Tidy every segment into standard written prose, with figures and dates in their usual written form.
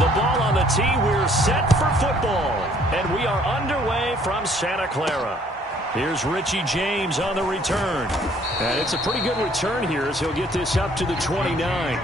The ball on the tee. We're set for football. And we are underway from Santa Clara. Here's Richie James on the return. And it's a pretty good return here as he'll get this up to the 29.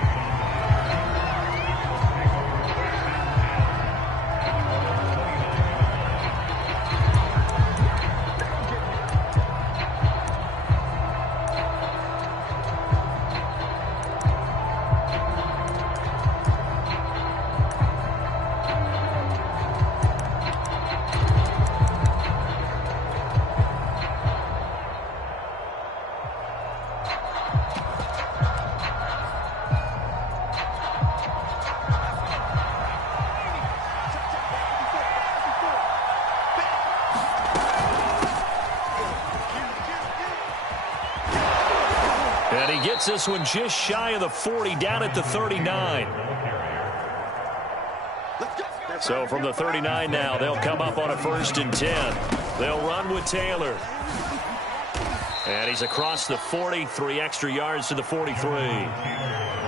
And he gets this one just shy of the 40, down at the 39. So from the 39 now, they'll come up on a 1st and 10. They'll run with Taylor. And he's across the 40, 3 extra yards to the 43.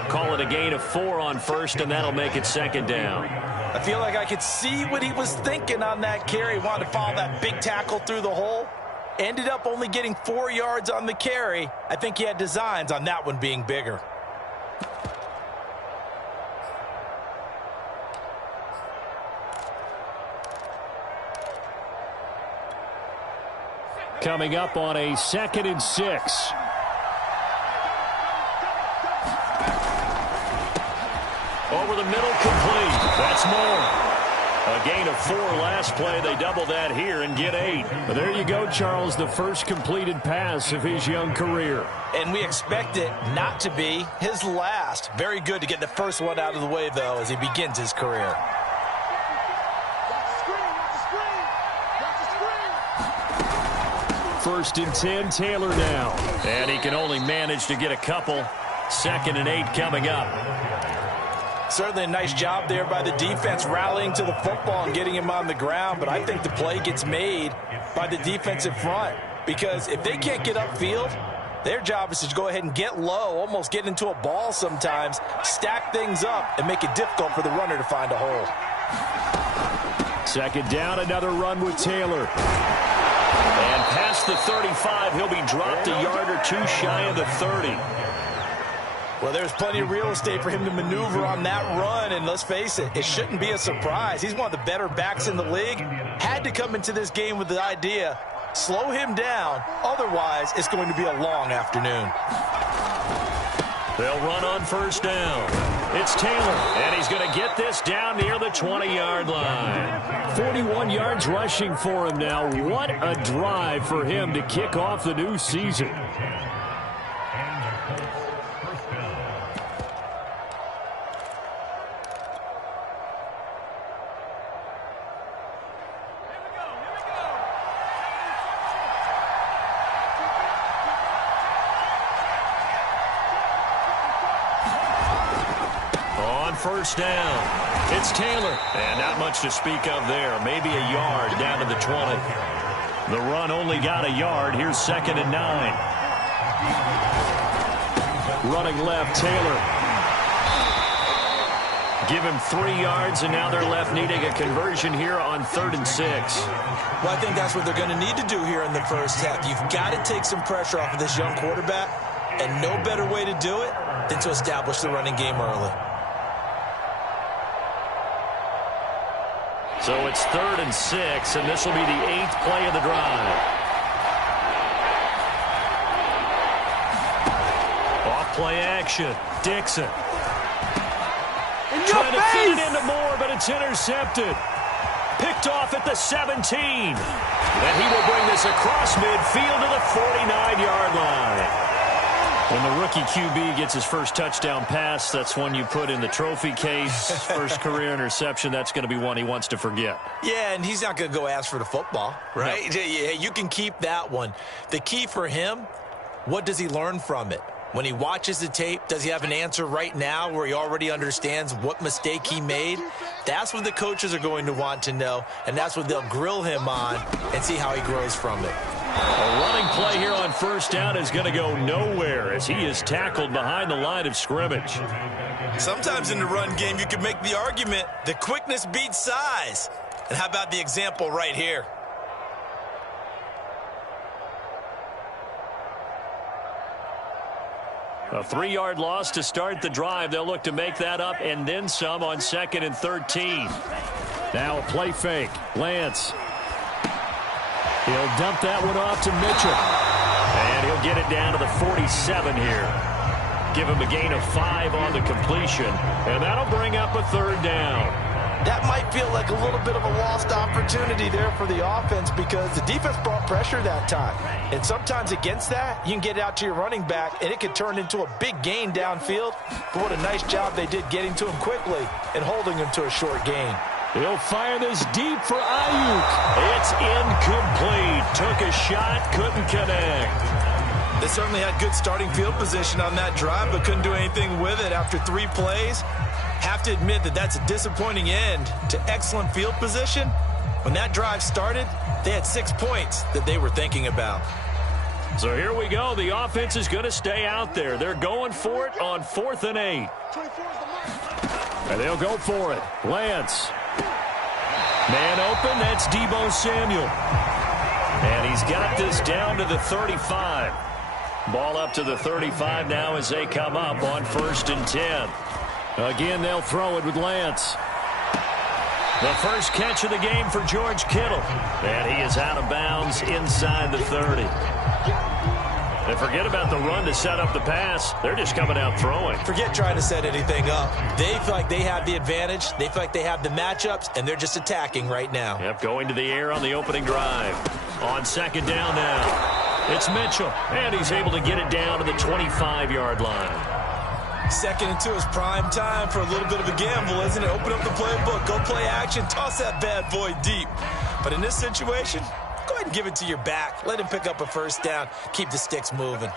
Call it a gain of 4 on 1st, and that'll make it 2nd down. I feel like I could see what he was thinking on that carry. Wanted to follow that big tackle through the hole. Ended up only getting 4 yards on the carry. I think he had designs on that one being bigger. Coming up on a 2nd and 6. Over the middle, complete. That's more. A gain of 4 last play. They double that here and get 8. But there you go, Charles, the first completed pass of his young career. And we expect it not to be his last. Very good to get the first one out of the way, though, as he begins his career. First and 10, Taylor now. And he can only manage to get a couple. 2nd and 8 coming up. Certainly a nice job there by the defense rallying to the football and getting him on the ground, but I think the play gets made by the defensive front because if they can't get upfield, their job is to go ahead and get low, almost get into a ball sometimes, stack things up, and make it difficult for the runner to find a hole. 2nd down, another run with Taylor. And past the 35, he'll be dropped a yard or 2 shy of the 30. Well, there's plenty of real estate for him to maneuver on that run, and let's face it, it shouldn't be a surprise. He's one of the better backs in the league. Had to come into this game with the idea, slow him down, otherwise it's going to be a long afternoon. They'll run on 1st down. It's Taylor, and he's going to get this down near the 20-yard line. 41 yards rushing for him now. What a drive for him to kick off the new season. On 1st down, it's Taylor. And not much to speak of there. Maybe a yard down to the 20. The run only got a yard. Here's 2nd and 9. Running left, Taylor. Give him 3 yards, and now they're left needing a conversion here on 3rd and 6. Well, I think that's what they're going to need to do here in the first half. You've got to take some pressure off of this young quarterback, and no better way to do it than to establish the running game early. So it's 3rd and 6, and this will be the 8th play of the drive. Off play action. Dixon. Trying to fit it into Moore, but it's intercepted. Picked off at the 17. And he will bring this across midfield to the 49-yard line. When the rookie QB gets his first touchdown pass, that's one you put in the trophy case. First career interception, that's going to be one he wants to forget. Yeah, and he's not going to go ask for the football, right? No. Yeah, you can keep that one. The key for him, what does he learn from it? When he watches the tape, does he have an answer right now where he already understands what mistake he made? That's what the coaches are going to want to know, and that's what they'll grill him on and see how he grows from it. A running play here on first down is going to go nowhere as he is tackled behind the line of scrimmage. Sometimes in the run game, you can make the argument that quickness beats size. And how about the example right here? A 3-yard loss to start the drive. They'll look to make that up and then some on 2nd and 13. Now a play fake. Lance. He'll dump that one off to Mitchell. And he'll get it down to the 47 here. Give him a gain of 5 on the completion. And that'll bring up a 3rd down. That might feel like a little bit of a lost opportunity there for the offense because the defense brought pressure that time. And sometimes against that, you can get out to your running back, and it could turn into a big gain downfield. But what a nice job they did getting to him quickly and holding him to a short gain. He'll fire this deep for Ayuk. It's incomplete. Took a shot, couldn't connect. They certainly had good starting field position on that drive, but couldn't do anything with it after 3 plays. Have to admit that that's a disappointing end to excellent field position. When that drive started, they had 6 points that they were thinking about. So here we go. The offense is going to stay out there. They're going for it on 4th and 8. And they'll go for it. Lance. Man open. That's Deebo Samuel. And he's got this down to the 35. Ball up to the 35 now as they come up on 1st and 10. Again, they'll throw it with Lance. The first catch of the game for George Kittle. And he is out of bounds inside the 30. And forget about the run to set up the pass. They're just coming out throwing. Forget trying to set anything up. They feel like they have the advantage. They feel like they have the matchups, and they're just attacking right now. Yep, going to the air on the opening drive. On 2nd down now. It's Mitchell, and he's able to get it down to the 25-yard line. 2nd and 2 is prime time for a little bit of a gamble, isn't it? Open up the playbook, go play action, toss that bad boy deep. But in this situation, go ahead and give it to your back. Let him pick up a 1st down. Keep the sticks moving.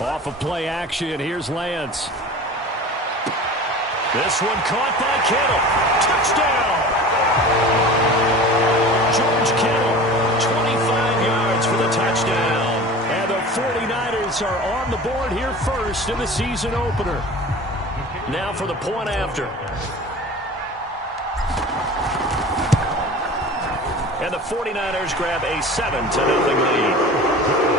Off of play action, here's Lance. This one caught by Kittle. Touchdown! George Kittle, 25 yards for the touchdown. And the 49ers are on the board here first in the season opener. Now for the point after. And the 49ers grab a 7-0 lead.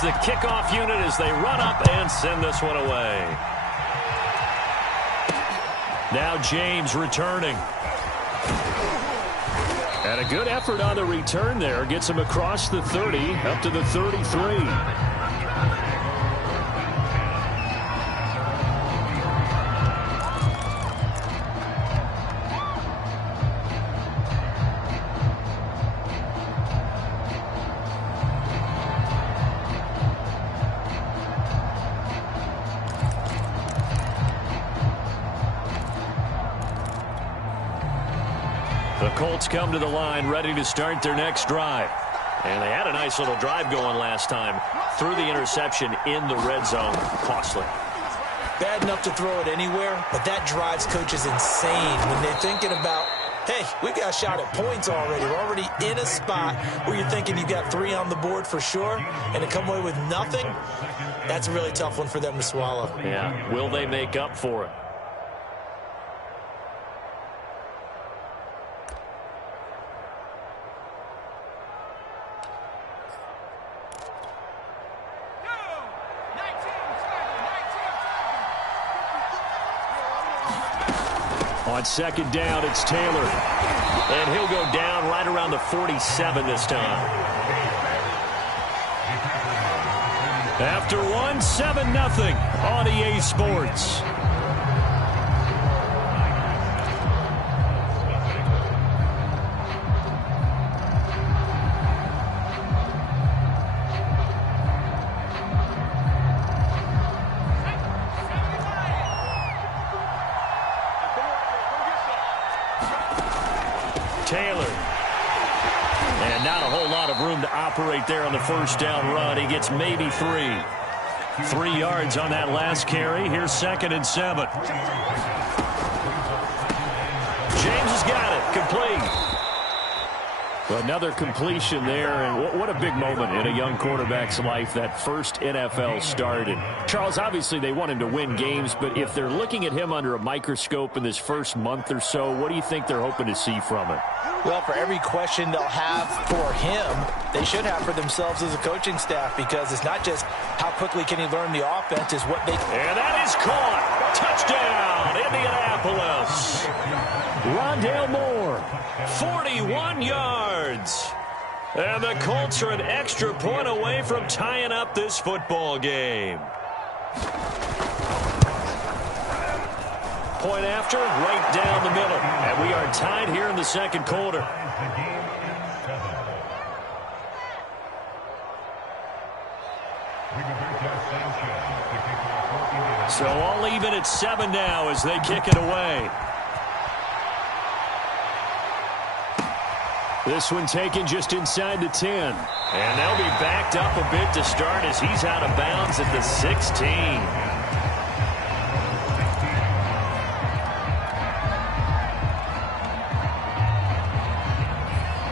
The kickoff unit as they run up and send this one away. Now James returning. And a good effort on the return there. Gets him across the 30 up to the 33. The Colts come to the line ready to start their next drive. And they had a nice little drive going last time. Threw the interception in the red zone. Costly. Bad enough to throw it anywhere, but that drives coaches insane when they're thinking about, hey, we've got a shot at points already. We're already in a spot where you're thinking you've got 3 on the board for sure, and to come away with nothing, that's a really tough one for them to swallow. Yeah, will they make up for it? On 2nd down, it's Taylor. And he'll go down right around the 47 this time. After one, 7-0 on EA Sports. Taylor. And not a whole lot of room to operate there on the first down run. He gets maybe 3. 3 yards on that last carry. Here's 2nd and 7. James has got it. Complete. Another completion there, and what a big moment in a young quarterback's life, that first NFL start. And Charles, obviously they want him to win games, but if they're looking at him under a microscope in this first month or so, what do you think they're hoping to see from him? Well, for every question they'll have for him, they should have for themselves as a coaching staff, because it's not just how quickly can he learn the offense, it's what they... And that is caught. Touchdown, Indianapolis. Rondale Moore, 41 yards. And the Colts are an extra point away from tying up this football game. Point after, right down the middle. And we are tied here in the second quarter. So all even at 7 now as they kick it away. This one taken just inside the 10. And they'll be backed up a bit to start as he's out of bounds at the 16.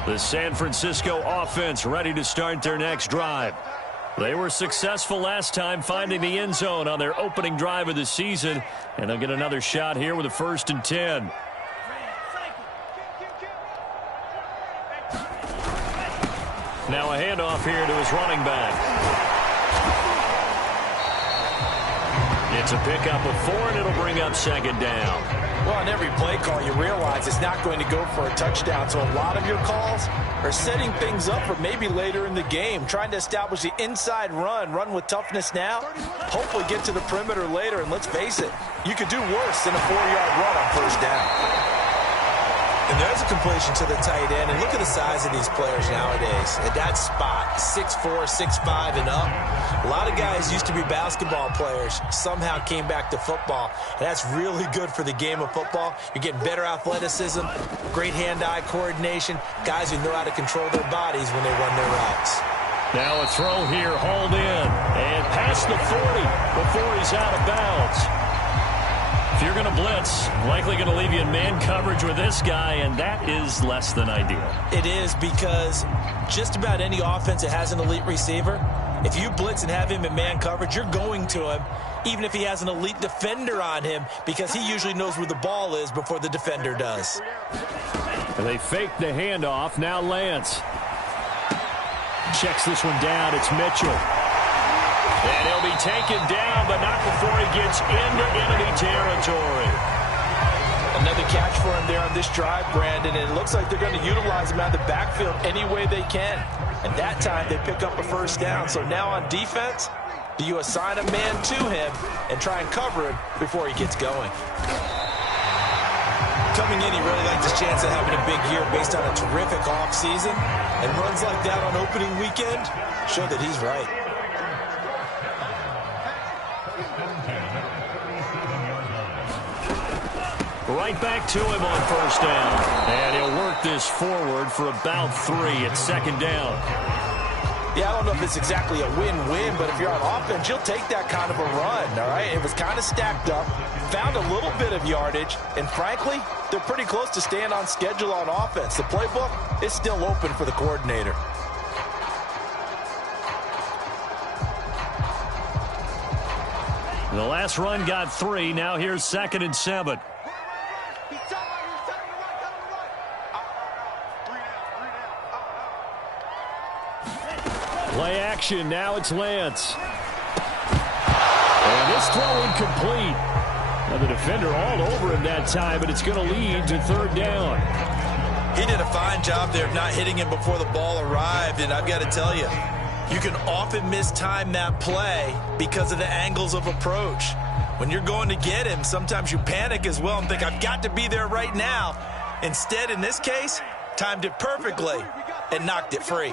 The San Francisco offense ready to start their next drive. They were successful last time finding the end zone on their opening drive of the season, and they'll get another shot here with a 1st and 10. Now a handoff here to his running back. It's a pickup of 4, and it'll bring up 2nd down. Well, on every play call, you realize it's not going to go for a touchdown. So a lot of your calls are setting things up for maybe later in the game, trying to establish the inside run with toughness now, hopefully get to the perimeter later. And let's face it, you could do worse than a 4-yard run on 1st down. And there's a completion to the tight end. And look at the size of these players nowadays. At that spot, 6'4", 6'5", and up. A lot of guys used to be basketball players, somehow came back to football. And that's really good for the game of football. You're getting better athleticism, great hand-eye coordination, guys who know how to control their bodies when they run their routes. Now a throw here, hauled in, and past the 40 before he's out of bounds. If you're going to blitz, likely going to leave you in man coverage with this guy, and that is less than ideal. It is, because just about any offense that has an elite receiver, if you blitz and have him in man coverage, you're going to him, even if he has an elite defender on him, because he usually knows where the ball is before the defender does. And they fake the handoff. Now Lance checks this one down. It's Mitchell. And he'll be taken down, but not before he gets into enemy territory. Another catch for him there on this drive, Brandon, and it looks like they're going to utilize him out of the backfield any way they can. And that time they pick up a 1st down. So now on defense, do you assign a man to him and try and cover him before he gets going? Coming in, he really liked his chance of having a big year based on a terrific offseason. And runs like that on opening weekend show that he's right. Right back to him on 1st down. And he'll work this forward for about 3 at 2nd down. Yeah, I don't know if it's exactly a win-win, but if you're on offense, you'll take that kind of a run, all right? It was kind of stacked up, found a little bit of yardage, and frankly, they're pretty close to staying on schedule on offense. The playbook is still open for the coordinator. The last run got 3. Now here's 2nd and 7. Play action. Now it's Lance. And this throw incomplete. Now the defender all over him that time, but it's going to lead to 3rd down. He did a fine job there of not hitting him before the ball arrived, and I've got to tell you, you can often mistime that play because of the angles of approach. When you're going to get him, sometimes you panic as well and think, I've got to be there right now. Instead, in this case, timed it perfectly and knocked it free.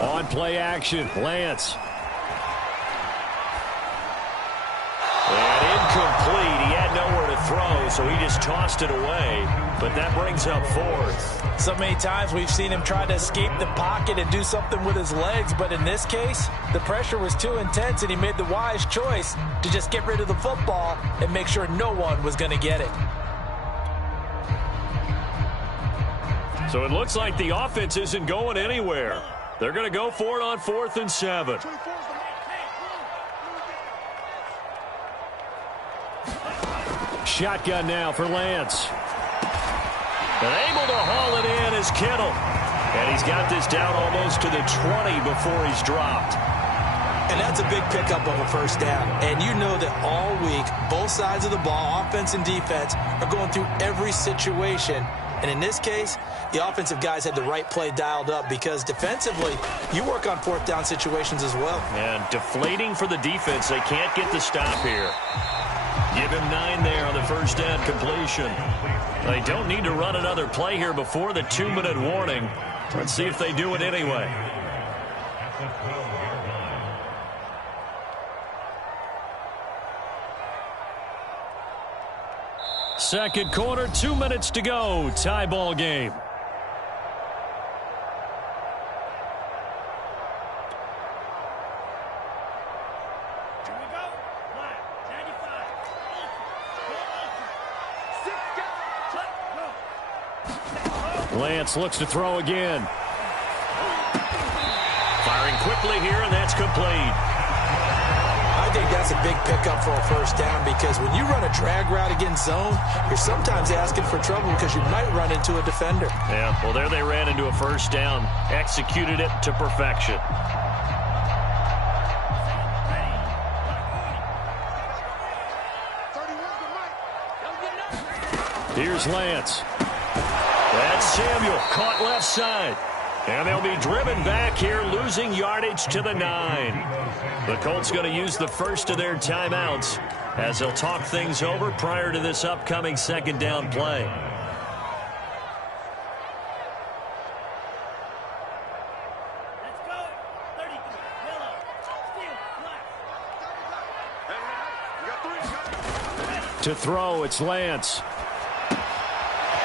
On play action, Lance. And incomplete. He had nowhere to throw, so he just tossed it away. But that brings up fourth. So many times we've seen him try to escape the pocket and do something with his legs, but in this case, the pressure was too intense, and he made the wise choice to just get rid of the football and make sure no one was going to get it. So it looks like the offense isn't going anywhere. They're going to go for it on 4th and 7. Shotgun now for Lance. And able to haul it in is Kittle. And he's got this down almost to the 20 before he's dropped. And that's a big pickup of a first down. And you know that all week, both sides of the ball, offense and defense, are going through every situation. And in this case, the offensive guys had the right play dialed up because defensively, you work on 4th down situations as well. And deflating for the defense. They can't get the stop here. Give him 9 there on the first down completion. They don't need to run another play here before the 2-minute warning. Let's see if they do it anyway. Second quarter, 2 minutes to go. Tie ball game. Lance looks to throw again. Firing quickly here, and that's complete. I think that's a big pickup for a first down because when you run a drag route against zone, you're sometimes asking for trouble because you might run into a defender. Yeah, well, there they ran into a first down. Executed it to perfection. Here's Lance. That's Samuel, caught left side. And they'll be driven back here, losing yardage to the 9. The Colts going to use the first of their timeouts as they'll talk things over prior to this upcoming second down play. To throw, it's Lance.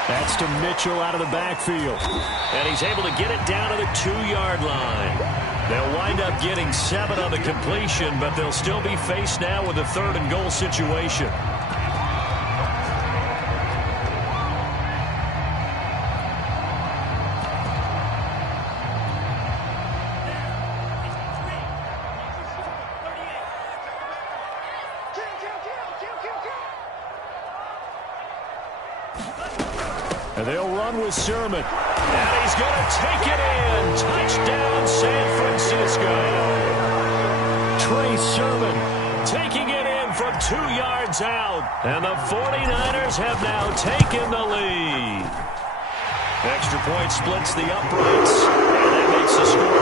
That's to Mitchell out of the backfield. And he's able to get it down to the 2-yard line. They'll wind up getting 7 on the completion, but they'll still be faced now with a 3rd and goal situation. And they'll run with Sermon. And he's going to take it in. Touchdown, San Francisco. Trey Sermon taking it in from 2 yards out. And the 49ers have now taken the lead. Extra point splits the uprights. And that makes the score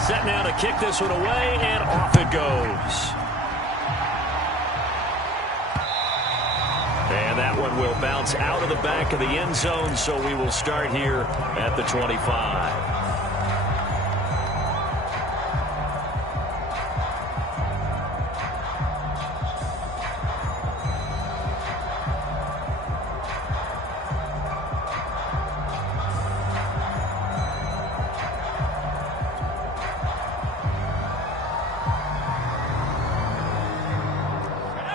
14-7. Set now to kick this one away, and off it goes. And that one will bounce out of the back of the end zone, so we will start here at the 25.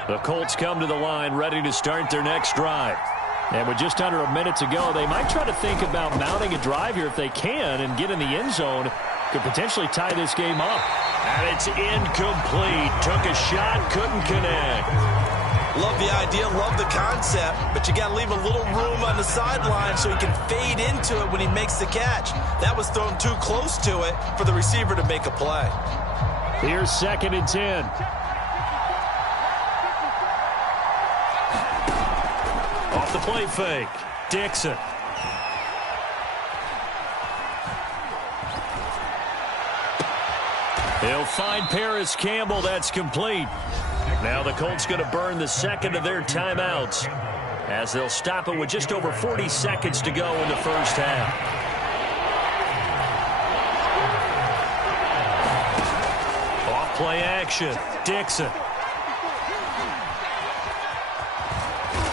The Colts come to the line ready to start their next drive. And with just under a minute to go, they might try to think about mounting a drive here if they can and get in the end zone. Could potentially tie this game up. And it's incomplete. Took a shot, couldn't connect. Love the idea, love the concept, but you got to leave a little room on the sideline so he can fade into it when he makes the catch. That was thrown too close to it for the receiver to make a play. Here's 2nd and 10. Off the play fake, Dixon. He'll find Paris Campbell. That's complete. Now the Colts going to burn the 2nd of their timeouts as they'll stop it with just over 40 seconds to go in the first half. Play action. Dixon.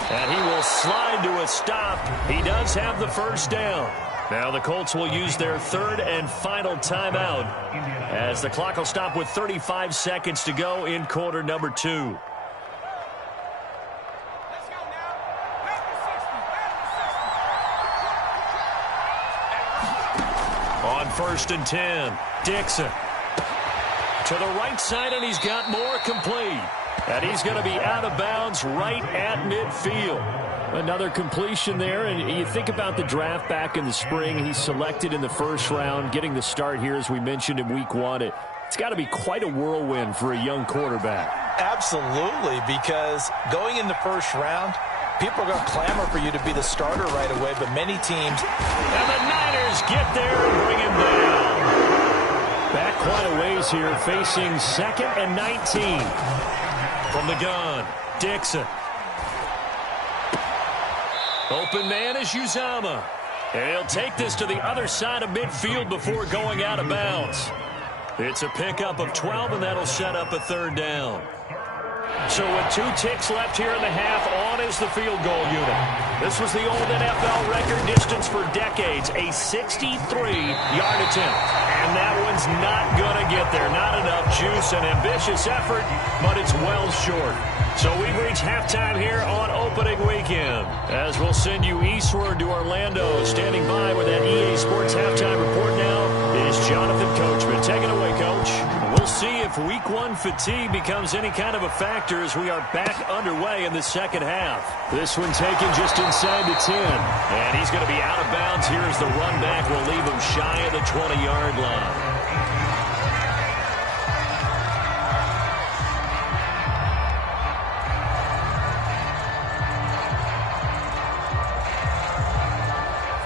And he will slide to a stop. He does have the first down. Now the Colts will use their third and final timeout as the clock will stop with 35 seconds to go in quarter number 2. On 1st and 10, Dixon. To the right side, and he's got more complete. And he's going to be out of bounds right at midfield. Another completion there, and you think about the draft back in the spring. He's selected in the first round, getting the start here, as we mentioned in week 1. It's got to be quite a whirlwind for a young quarterback. Absolutely, because going in the first round, people are going to clamor for you to be the starter right away, but many teams... And the Niners get there and bring him down. Back quite a ways here, facing 2nd and 19. From the gun, Dixon. Open man is Uzama. And he'll take this to the other side of midfield before going out of bounds. It's a pickup of 12, and that'll set up a 3rd down. So with 2 ticks left here in the half, on is the field goal unit. This was the old NFL record distance for decades, a 63-yard attempt. And that one's not going to get there. Not enough juice and ambitious effort, but it's well short. So we've reached halftime here on opening weekend. As we'll send you eastward to Orlando. Standing by with that EA Sports halftime report now is Jonathan Coachman. Take it away, Coach. We'll see if week 1 fatigue becomes any kind of a factor as we are back underway in the second half. This one taken just inside the 10. And he's going to be out of bounds here as the run back will leave him shy of the 20-yard line.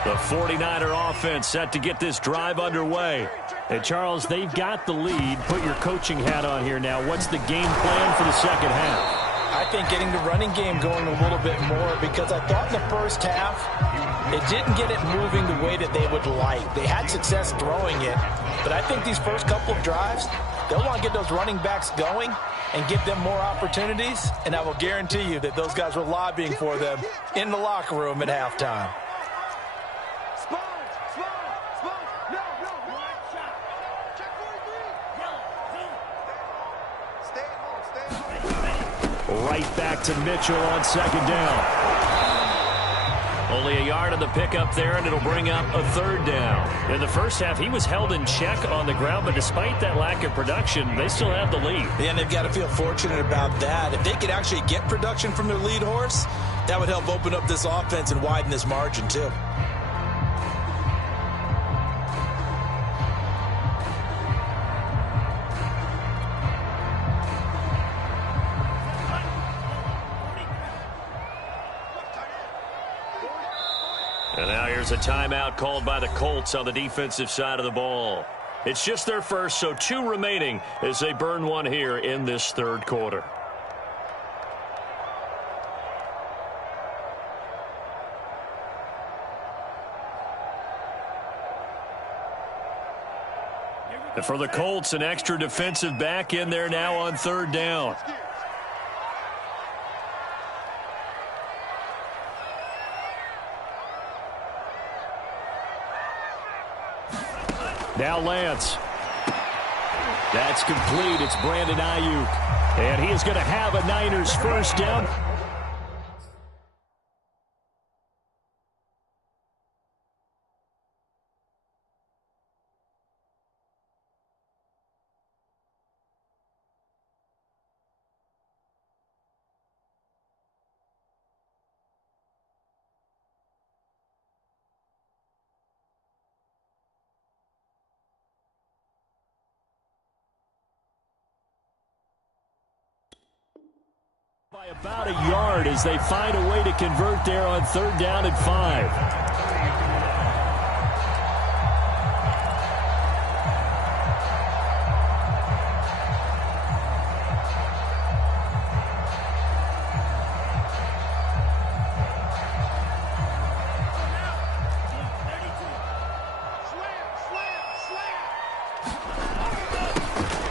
The 49er offense set to get this drive underway. And, Charles, they've got the lead. Put your coaching hat on here now. What's the game plan for the second half? I think getting the running game going a little bit more, because I thought in the first half it didn't get it moving the way that they would like. They had success throwing it, but I think these first couple of drives, they'll want to get those running backs going and give them more opportunities, and I will guarantee you that those guys were lobbying for them in the locker room at halftime. Right back to Mitchell on 2nd down. Only a yard on the pickup there, and it'll bring up a 3rd down. In the first half, he was held in check on the ground, but despite that lack of production, they still have the lead. Yeah, and they've got to feel fortunate about that. If they could actually get production from their lead horse, that would help open up this offense and widen this margin, too. And now here's a timeout called by the Colts on the defensive side of the ball. It's just their first, so 2 remaining as they burn one here in this 3rd quarter. And for the Colts, an extra defensive back in there now on 3rd down. Now Lance. That's complete. It's Brandon Ayuk. And he is going to have a Niners first down. By about a yard as they find a way to convert there on 3rd down and 5.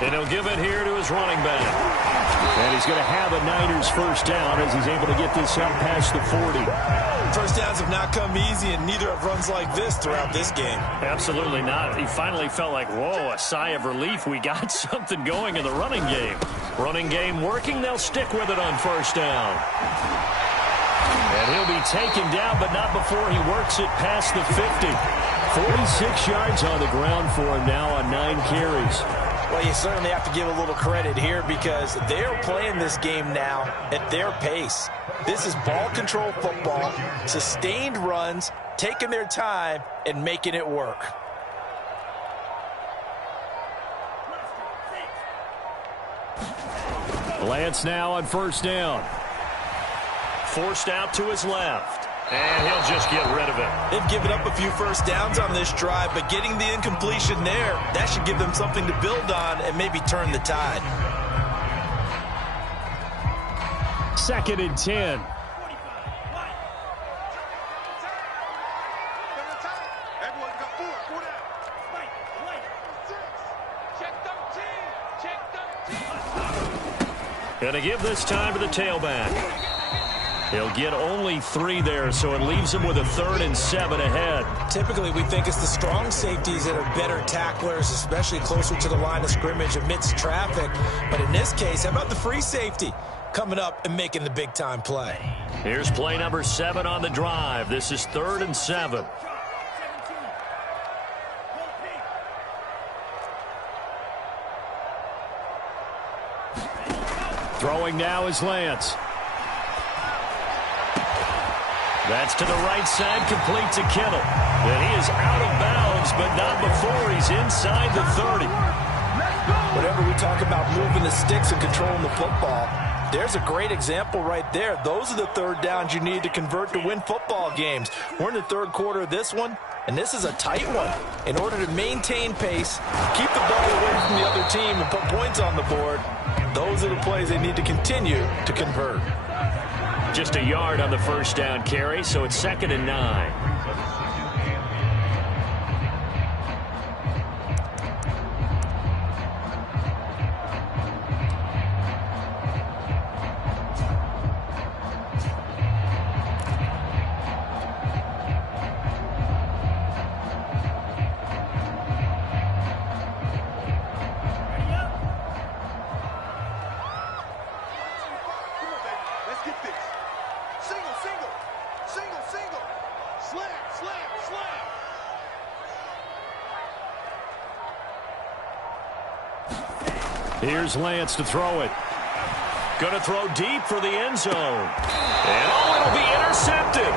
And he'll give it here to his running back. And he's going to have a Niners first down as he's able to get this up past the 40. First downs have not come easy, and neither have runs like this throughout this game. Absolutely not. He finally felt like, whoa, a sigh of relief. We got something going in the running game. Running game working. They'll stick with it on first down. And he'll be taken down, but not before he works it past the 50. 46 yards on the ground for him now on 9 carries. Well, you certainly have to give a little credit here because they're playing this game now at their pace. This is ball control football, sustained runs, taking their time and making it work. Lance now on first down. Forced out to his left. And he'll just get rid of it. They've given up a few first downs on this drive, but getting the incompletion there, that should give them something to build on and maybe turn the tide. 2nd and 10. Gonna give this time to the tailback. He'll get only 3 there, so it leaves him with a 3rd and 7 ahead. Typically, we think it's the strong safeties that are better tacklers, especially closer to the line of scrimmage amidst traffic. But in this case, how about the free safety coming up and making the big-time play? Here's play number 7 on the drive. This is 3rd and 7. Throwing now is Lance. That's to the right side, complete to Kittle. And he is out of bounds, but not before he's inside the 30. Whenever we talk about moving the sticks and controlling the football, there's a great example right there. Those are the third downs you need to convert to win football games. We're in the third quarter of this one, and this is a tight one. In order to maintain pace, keep the ball away from the other team, and put points on the board, those are the plays they need to continue to convert. Just a yard on the first down carry, so it's 2nd and 9. Here's Lance to throw it. Going to throw deep for the end zone. And it'll be intercepted.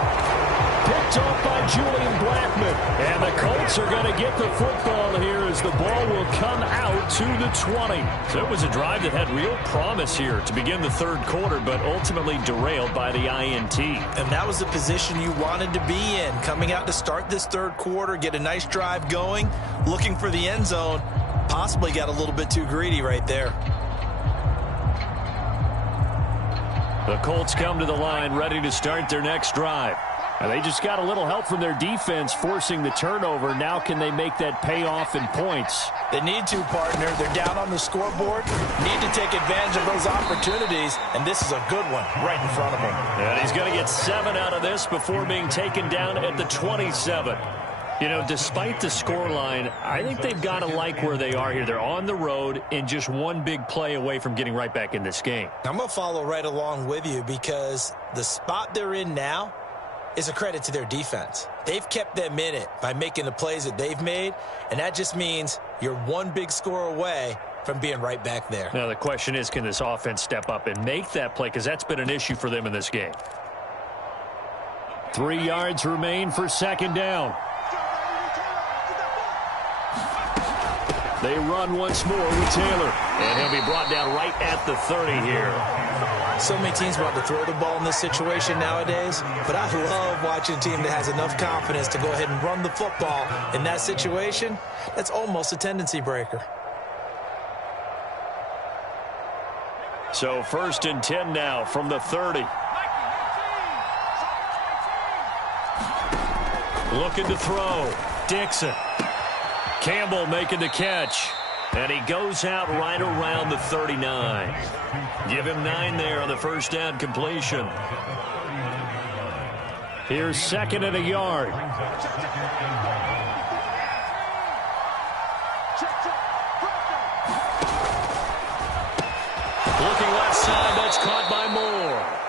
Picked off by Julian Blackmon. And the Colts are going to get the football here as the ball will come out to the 20. So it was a drive that had real promise here to begin the third quarter, but ultimately derailed by the INT. And that was the position you wanted to be in. Coming out to start this third quarter, get a nice drive going, looking for the end zone. Possibly got a little bit too greedy right there. The Colts come to the line ready to start their next drive. And they just got a little help from their defense forcing the turnover. Now can they make that pay off in points? They need to, partner. They're down on the scoreboard. Need to take advantage of those opportunities. And this is a good one right in front of them. And he's going to get 7 out of this before being taken down at the 27. You know, despite the scoreline, I think they've got to like where they are here. They're on the road and just one big play away from getting right back in this game. I'm going to follow right along with you because the spot they're in now is a credit to their defense. They've kept them in it by making the plays that they've made, and that just means you're one big score away from being right back there. Now, the question is, can this offense step up and make that play? Because that's been an issue for them in this game. 3 yards remain for second down. They run once more with Taylor. And he'll be brought down right at the 30 here. So many teams want to throw the ball in this situation nowadays, but I love watching a team that has enough confidence to go ahead and run the football in that situation. That's almost a tendency breaker. So 1st and 10 now from the 30. Looking to throw. Dixon. Campbell making the catch. And he goes out right around the 39. Give him 9 there on the first down completion. Here's 2nd and a yard. Looking left side, that's caught by Moore.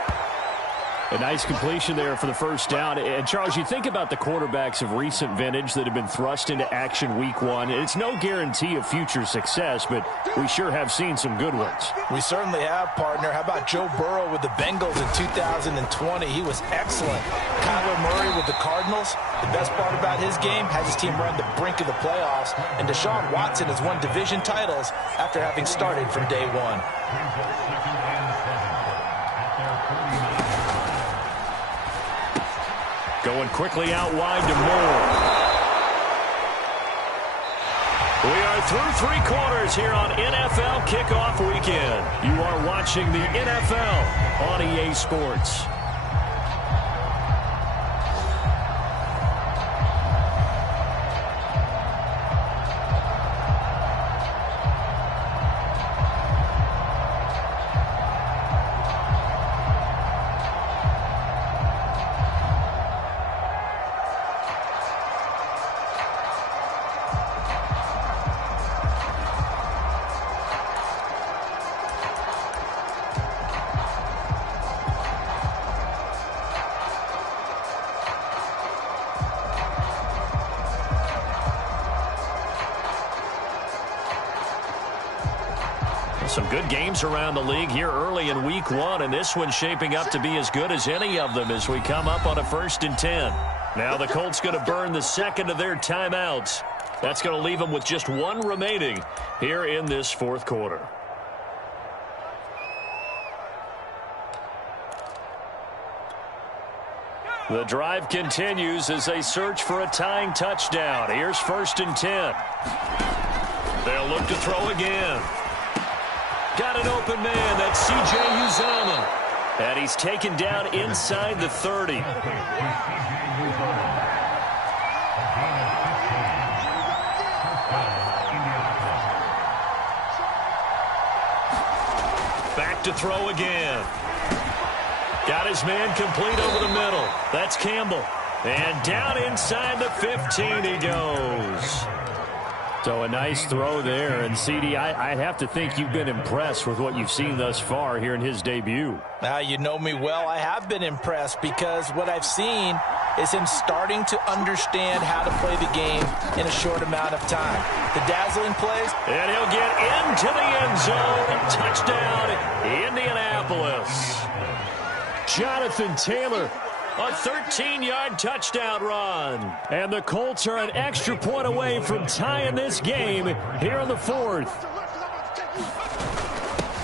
A nice completion there for the first down. And, Charles, you think about the quarterbacks of recent vintage that have been thrust into action week 1. It's no guarantee of future success, but we sure have seen some good ones. We certainly have, partner. How about Joe Burrow with the Bengals in 2020? He was excellent. Kyler Murray with the Cardinals. The best part about his game has his team run the brink of the playoffs. And Deshaun Watson has won division titles after having started from day 1. Going quickly out wide to Moore. We are through 3 quarters here on NFL Kickoff Weekend. You are watching the NFL on EA Sports. Some good games around the league here early in week 1, and this one's shaping up to be as good as any of them as we come up on a 1st and 10. Now the Colts going to burn the 2nd of their timeouts. That's going to leave them with just 1 remaining here in this 4th quarter. The drive continues as they search for a tying touchdown. Here's 1st and 10. They'll look to throw again. Got an open man. That's C.J. Uzomah. And he's taken down inside the 30. Back to throw again. Got his man complete over the middle. That's Campbell. And down inside the 15 he goes. So a nice throw there. And, CD, I have to think you've been impressed with what you've seen thus far here in his debut. You know me well. I have been impressed because what I've seen is him starting to understand how to play the game in a short amount of time. The dazzling plays. And he'll get into the end zone. Touchdown, Indianapolis. Jonathan Taylor. A 13-yard touchdown run. And the Colts are an extra point away from tying this game here in the 4th.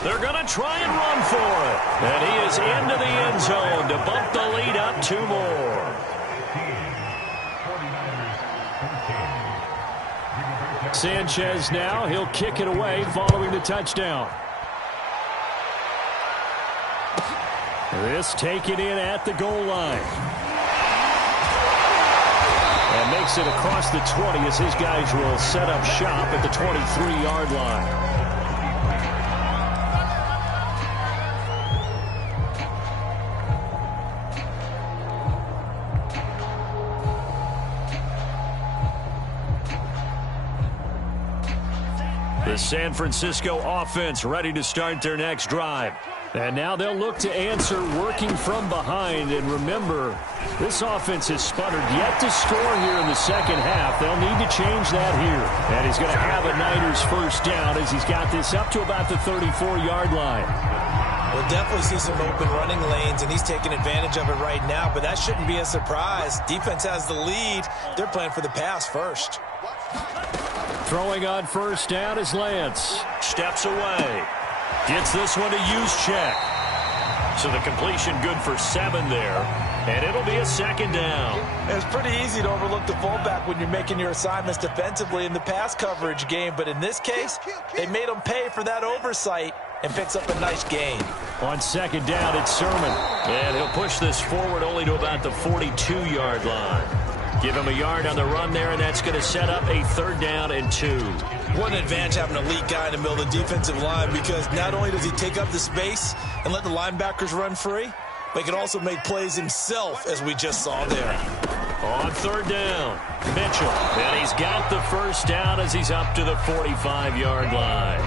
They're going to try and run for it. And he is into the end zone to bump the lead up 2 more. Sanchez now. He'll kick it away following the touchdown. This taken in at the goal line. And makes it across the 20 as his guys will set up shop at the 23-yard line. The San Francisco offense ready to start their next drive. And now they'll look to answer working from behind. And remember, this offense has sputtered yet to score here in the second half. They'll need to change that here. And he's going to have a Niners first down as he's got this up to about the 34-yard line. We'll definitely see some open running lanes, and he's taking advantage of it right now. But that shouldn't be a surprise. Defense has the lead. They're playing for the pass first. Throwing on first down is Lance. Steps away. Gets this one to Juszczyk. So the completion good for 7 there. And it'll be a 2nd down. It's pretty easy to overlook the fullback when you're making your assignments defensively in the pass coverage game. But in this case, they made him pay for that oversight and picks up a nice gain. On 2nd down, it's Sermon. And he'll push this forward only to about the 42-yard line. Give him a yard on the run there, and that's going to set up a 3rd down and 2. What an advantage having an elite guy in the middle of the defensive line, because not only does he take up the space and let the linebackers run free, but he can also make plays himself, as we just saw there. On 3rd down, Mitchell. And he's got the 1st down as he's up to the 45-yard line.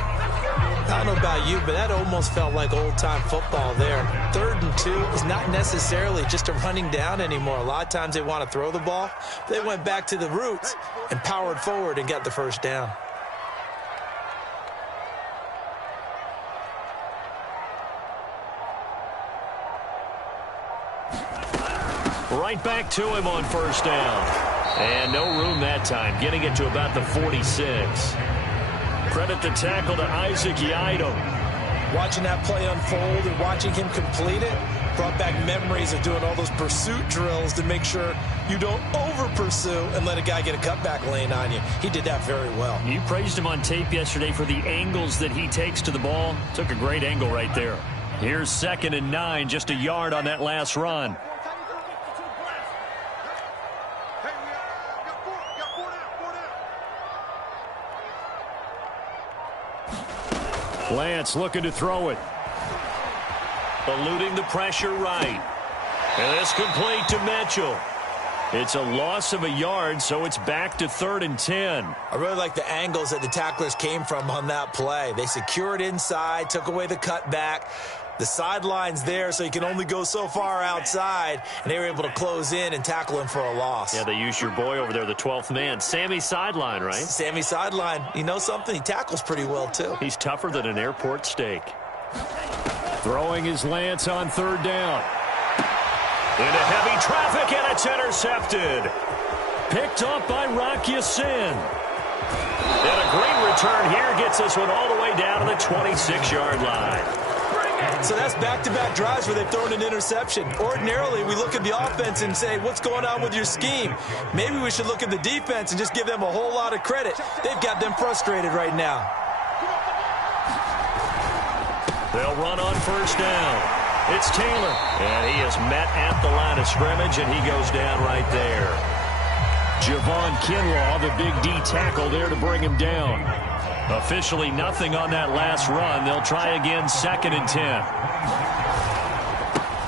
I don't know about you, but that almost felt like old-time football there. 3rd and 2 is not necessarily just a running down anymore. A lot of times they want to throw the ball. They went back to the roots and powered forward and got the 1st down. Right back to him on 1st down. And no room that time, getting it to about the 46. Credit the tackle to Isaac Yiadom. Watching that play unfold and watching him complete it brought back memories of doing all those pursuit drills to make sure you don't over-pursue and let a guy get a cutback lane on you. He did that very well. You praised him on tape yesterday for the angles that he takes to the ball. Took a great angle right there. Here's 2nd and 9, just a yard on that last run. Lance looking to throw it. Eluding the pressure right. And it's complete to Mitchell. It's a loss of a yard, so it's back to 3rd and 10. I really like the angles that the tacklers came from on that play. They secured inside, took away the cutback. The sideline's there, so you can only go so far outside, and they were able to close in and tackle him for a loss. Yeah, they used your boy over there, the 12th man. Sammy Sideline, right? Sammy Sideline. You know something? He tackles pretty well, too. He's tougher than an airport steak. Throwing his Lance on 3rd down. Into heavy traffic, and it's intercepted. Picked up by Rock Ya-Sin. And a great return here gets this one all the way down to the 26-yard line. So that's back-to-back drives where they've thrown an interception. Ordinarily, we look at the offense and say, what's going on with your scheme? Maybe we should look at the defense and just give them a whole lot of credit. They've got them frustrated right now. They'll run on 1st down. It's Taylor. And he is met at the line of scrimmage, and he goes down right there. Javon Kinlaw, the big D tackle there to bring him down. Officially nothing on that last run. They'll try again, 2nd and 10.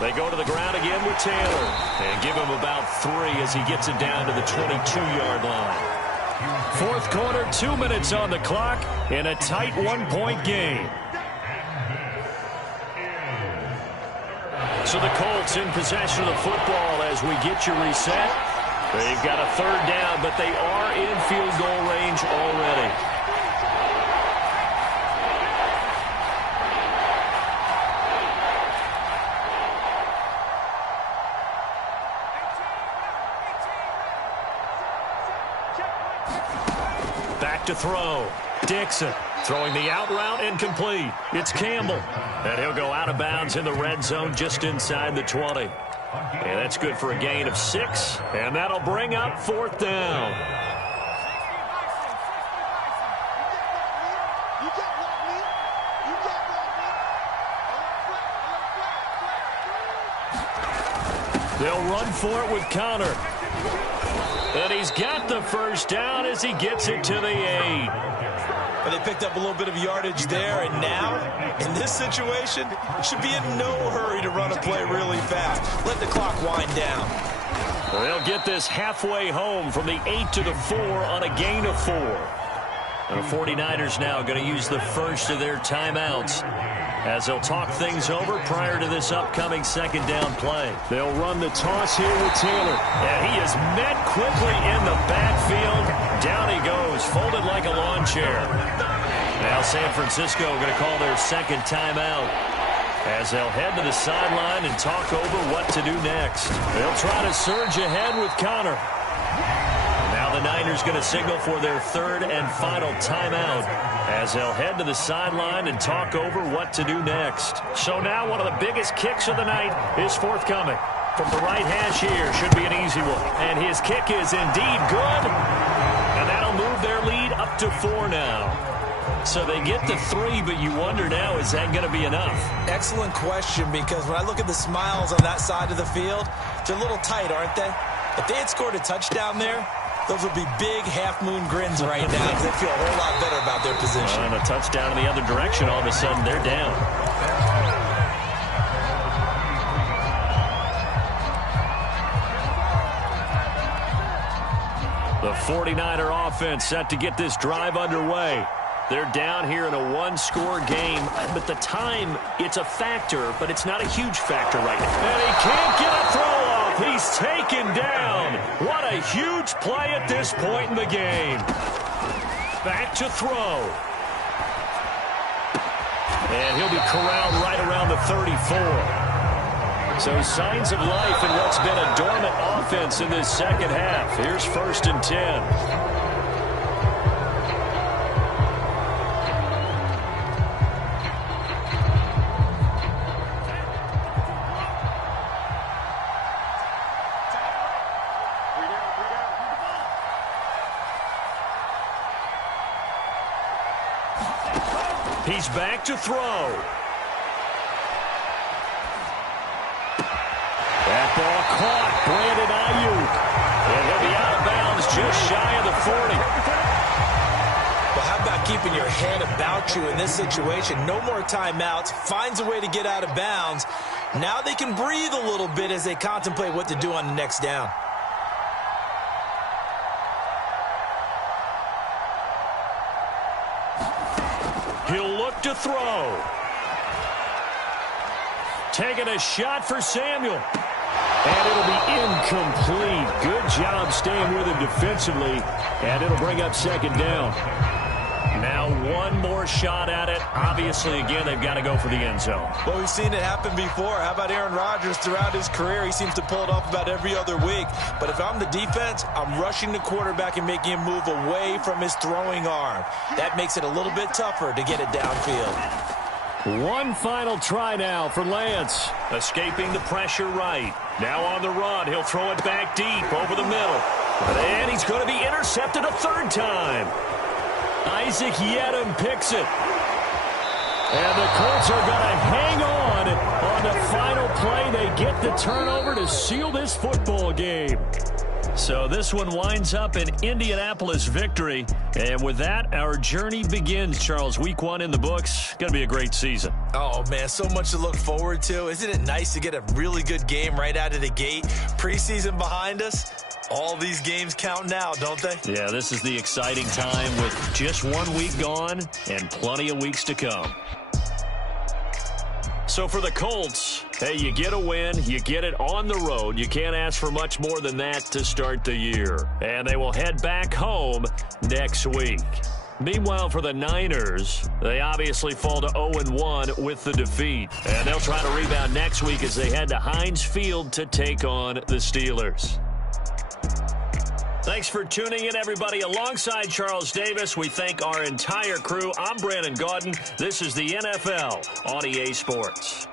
They go to the ground again with Taylor and give him about 3 as he gets it down to the 22-yard line. 4th quarter, 2 minutes on the clock in a tight 1-point game. So the Colts in possession of the football as we get you reset. They've got a 3rd down, but they are in field goal range already. Back to throw. Dixon throwing the out route incomplete. It's Campbell. And he'll go out of bounds in the red zone just inside the 20. And that's good for a gain of 6. And that'll bring up 4th down. They'll run for it with Connor. And he's got the 1st down as he gets it to the 8. But they picked up a little bit of yardage there, and now, in this situation, should be in no hurry to run a play really fast. Let the clock wind down. They'll get this halfway home from the 8 to the 4 on a gain of 4. And the 49ers now going to use the first of their timeouts as they'll talk things over prior to this upcoming 2nd down play. They'll run the toss here with Taylor. And he is met quickly in the backfield. Down he goes, folded like a lawn chair. Now San Francisco going to call their 2nd timeout as they'll head to the sideline and talk over what to do next. They'll try to surge ahead with Connor. Now the Niners going to signal for their 3rd and final timeout as they'll head to the sideline and talk over what to do next. So now one of the biggest kicks of the night is forthcoming. From the right hash here, should be an easy one. And his kick is indeed good. And that'll move their lead up to 4 now. So they get to 3, but you wonder now, is that going to be enough? Excellent question, because when I look at the smiles on that side of the field, they're a little tight, aren't they? If they had scored a touchdown there, those would be big half-moon grins right now because they feel a whole lot better about their position. And a touchdown in the other direction, all of a sudden they're down. The 49er offense set to get this drive underway. They're down here in a one-score game, but the time, it's a factor, but it's not a huge factor right now. And he can't get a throw off. He's taken down. What a huge play at this point in the game. Back to throw. And he'll be corralled right around the 34. So signs of life in what's been a dormant offense in this second half. Here's 1st and 10. He's back to throw. That ball caught. Brandon Ayuk. And he'll be out of bounds just shy of the 40. Well, how about keeping your head about you in this situation? No more timeouts. Finds a way to get out of bounds. Now they can breathe a little bit as they contemplate what to do on the next down. He'll look to throw. Taking a shot for Samuel. And it'll be incomplete. Good job staying with him defensively. And it'll bring up 2nd down. Now one more shot at it. Obviously, again, they've got to go for the end zone. Well, we've seen it happen before. How about Aaron Rodgers throughout his career? He seems to pull it off about every other week. But if I'm the defense, I'm rushing the quarterback and making him move away from his throwing arm. That makes it a little bit tougher to get it downfield. One final try now for Lance. Escaping the pressure right. Now on the run. He'll throw it back deep over the middle. And he's going to be intercepted a 3rd time. Isaac Yedem picks it. And the Colts are going to hang on the final play. They get the turnover to seal this football game. So this one winds up an Indianapolis victory. And with that, our journey begins, Charles. Week 1 in the books. Going to be a great season. Oh, man, so much to look forward to. Isn't it nice to get a really good game right out of the gate? Preseason behind us. All these games count now, don't they? Yeah, this is the exciting time with just 1 week gone and plenty of weeks to come. So for the Colts, hey, you get a win, you get it on the road. You can't ask for much more than that to start the year. And they will head back home next week. Meanwhile, for the Niners, they obviously fall to 0-1 with the defeat. And they'll try to rebound next week as they head to Heinz Field to take on the Steelers. Thanks for tuning in, everybody. Alongside Charles Davis, we thank our entire crew. I'm Brandon Gaudin. This is the NFL on EA Sports.